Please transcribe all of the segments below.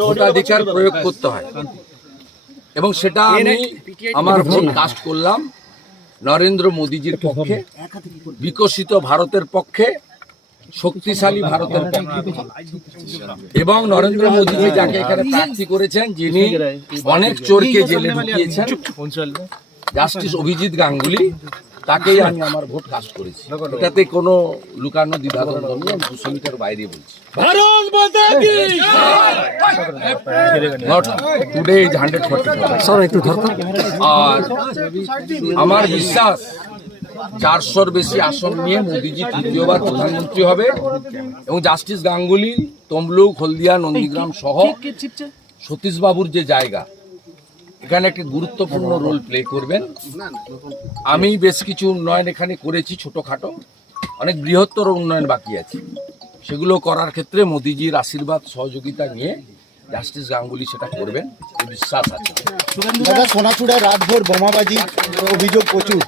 ভোটাধিকার প্রয়োগ করতে হয় এবং সেটা আমি আমার ভোট কাস্ট করলাম নরেন্দ্র মোদীজির পক্ষে বিকশিত ভারতের পক্ষে শক্তিশালী ভারতের এবং নরেন্দ্র মোদীজি যাকে এখানে প্রার্থী করেছেন যিনি অনেক চোরকে জেলে ঢুকিয়েছেন জাস্টিস অভিজিৎ গাঙ্গুলি তাকেই আমি আমার ভোট কাজ করেছি এটাতে কোনো লুকানো দ্বিধাদ্বন্দ্ব বাইরে বলছি হ্যাঁ, আমার বিশ্বাস চারশোর বেশি আসন নিয়ে মোদিজি তৃতীয়বার প্রধানমন্ত্রী হবে এবং জাস্টিস গাঙ্গুলি তমলুক হলদিয়া নন্দীগ্রাম সহ সতীশবাবুর যে জায়গা এখানে একটি গুরুত্বপূর্ণ রোল প্লে করবেন আমি বেশ কিছু উন্নয়ন এখানে করেছি ছোটোখাটো অনেক বৃহত্তর উন্নয়ন বাকি আছে সেগুলো করার ক্ষেত্রে মোদিজির আশীর্বাদ সহযোগিতা নিয়ে জাস্টিস গাঙ্গুলি সেটা করবেন এই বিশ্বাস আছে দাদা সোনাচুড়ায় রাতভর বোমাবাজি অভিযোগ প্রচুর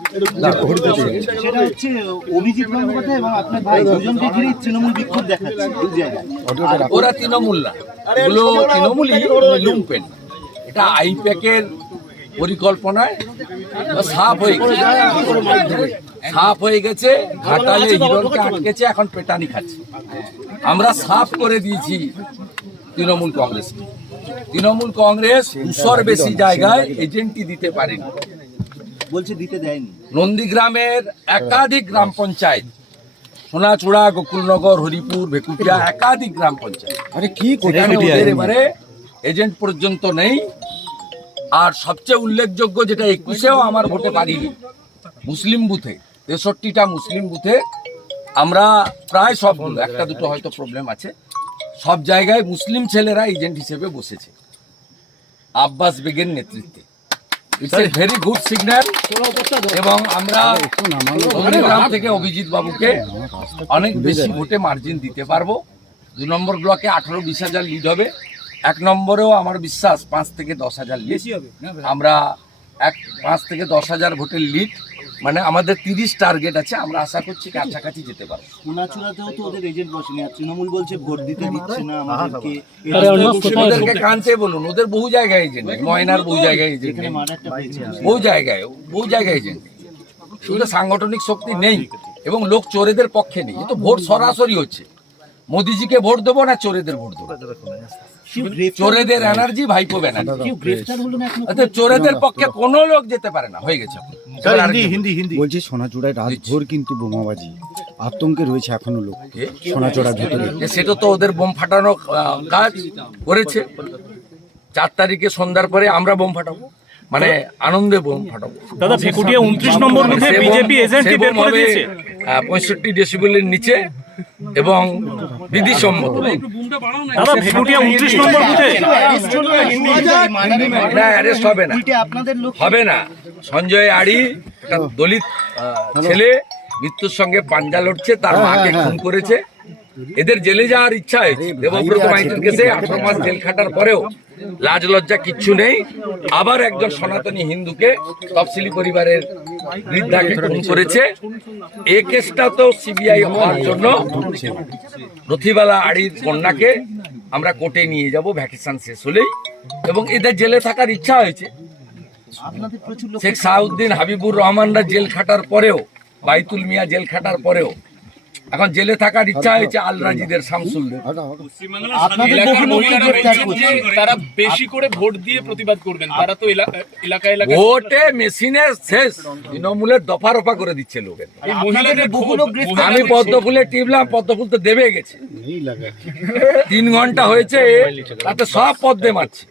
আপনার তৃণমূল ওরা তৃণমূল না এগুলো তৃণমূলই লুম্পেন একটা আইপ্যাকের পরিকল্পনায় সাফ হয়ে গেছে সাফ হয়ে গেছে ঘাটালে আচ্ছা, হিরণকে আটকেছে এখন পেটানি খাচ্ছে আমরা সাফ করে দিয়েছি তৃণমূল কংগ্রেস তৃণমূল কংগ্রেস দুশোর বেশি জায়গায় এজেন্টি দিতে পারেনি বলছে দিতে দেয়নি নন্দীগ্রামের একাধিক গ্রাম পঞ্চায়েত সোনাচূড়া গোকুলনগর হরিপুর ভেকুটিয়া একাধিক গ্রাম পঞ্চায়েত আরে কি এবারে এজেন্ট পর্যন্ত নেই আর সবচেয়ে উল্লেখযোগ্য যেটা একুশেও আমার ভোটে পারিনি মুসলিম বুথে তেষট্টিটা মুসলিম বুথে আমরা প্রায় সব একটা দুটো হয়তো প্রবলেম আছে সব জায়গায় মুসলিম ছেলেরা এজেন্ট হিসেবে বসেছে আব্বাস বেগের নেতৃত্বে ভেরি গুড সিগন্যাল এবং আমরা থেকে অভিজিৎ বাবুকে অনেক বেশি ভোটে মার্জিন দিতে পারবো দু নম্বর ব্লকে আঠারো বিশ হাজার লিড হবে এক নম্বরেও আমার বিশ্বাস পাঁচ থেকে দশ হাজার আমরা এক পাঁচ থেকে দশ হাজার ভোটের লিড মানে আমাদের তিরিশ টার্গেট আছে আমরা আশা করছি কাছাকাছি যেতে পারবো সোনাচুরাতেও তো ওদের এজেন্ট বসেনি আর তৃণমূল বলছে ভোট দিতে হ্যাঁ, দিচ্ছে না হ্যাঁ, হ্যাঁ, আমাদেরকে ওদেরকে বলুন ওদের বহু জায়গায় এজেন্ট ময়নার বহু জায়গায় এজেন্ট বহু জায়গায় বহু জায়গায় এজেন্ট শুধু সাংগঠনিক শক্তি নেই এবং লোক চোরেদের পক্ষে নেই তো ভোট সরাসরি হচ্ছে মোদিজিকে ভোট দেবো না চোরেদের ভোট দেবো চোরেদের এনার্জি না আচ্ছা চোরেদের পক্ষে কোনো লোক যেতে পারে না হয়ে গেছে কিন্তু বোমাবাজি আতঙ্কে রয়েছে এখনো লোক সোনাচূড়ার ভিতরে সেটা তো ওদের বোম ফাটানো কাজ করেছে চার তারিখে সন্ধ্যার পরে আমরা বোম ফাটাবো মানে আনন্দে বোম ফাটাবো দাদা উনত্রিশ নম্বর বিজেপি বের করে দিয়েছে পঁয়ষট্টি ডেসিবেলের নিচে এবং বিধিসম্মত অ্যারেস্ট হবে না হবে না সঞ্জয় আড়ি একটা দলিত ছেলে মৃত্যুর সঙ্গে পাঞ্জা লড়ছে তার হ্যাঁ, মাকে হ্যাঁ, খুন করেছে এদের জেলে যাওয়ার ইচ্ছা হয়েছে দেবব্রত মাইতির কেসে আঠারো মাস জেল খাটার পরেও লাজ লজ্জা কিচ্ছু নেই আবার একজন সনাতনী হিন্দুকে তফসিলি পরিবারের বৃদ্ধাকে খুন করেছে এ কেসটা তো সিবিআই হওয়ার জন্য রথিবালা আড়ির কন্যাকে আমরা কোর্টে নিয়ে যাব ভ্যাকেশন শেষ হলেই এবং এদের জেলে থাকার ইচ্ছা হয়েছে শেখ শাহউদ্দিন হাবিবুর রহমানরা জেল খাটার পরেও বাইতুল মিয়া জেল খাটার পরেও এখন জেলে থাকার ইচ্ছা হ্যাঁ, হয়েছে আলরাজিদের হ্যাঁ, হ্যাঁ। শামসুলদের করে ভোট দিয়ে প্রতিবাদ করবেন তারা তো ভোটে মেশিনে শেষ তৃণমূলের দফা রফা করে দিচ্ছে লোকের আমি পদ্ম ফুলে টিপলাম পদ্ম তো দেবে গেছে তিন ঘন্টা হয়েছে তাতে সব পদ্মে মারছে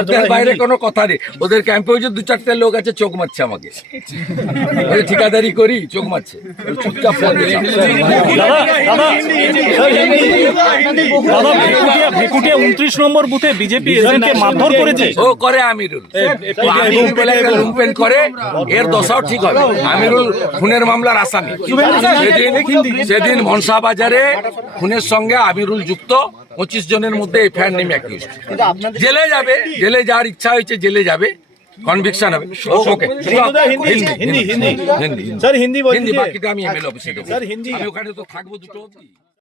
ওদের আচ্ছা, বাইরে কোনো কথা নেই ওদের ক্যাম্পে ওই যে দু চারটে লোক আছে চোখ মারছে আমাকে ঠিকাদারি করি চোখ মারছে চুপচাপ ভেকুটিয়া উনত্রিশ নম্বর বুথে বিজেপি এজেন্টকে মারধর করেছে ও করে আমিরুল লুম্পেন করে এর দশাও ঠিক হবে আমিরুল খুনের মামলার আসামি সেদিন সেদিন মনসা বাজারে খুনের সঙ্গে আমিরুল যুক্ত পঁচিশ জনের মধ্যে ফ্যান নেমে জেলে যাবে জেলে যার ইচ্ছা হয়েছে জেলে যাবে কনভিকশন হবে ওকে হিন্দি হিন্দি হিন্দি হিন্দি হিন্দি বাকিটা আমি এমএলএ অফিসে দেবো স্যার হিন্দি আমি ওখানে তো থাকবো দুটো অবধি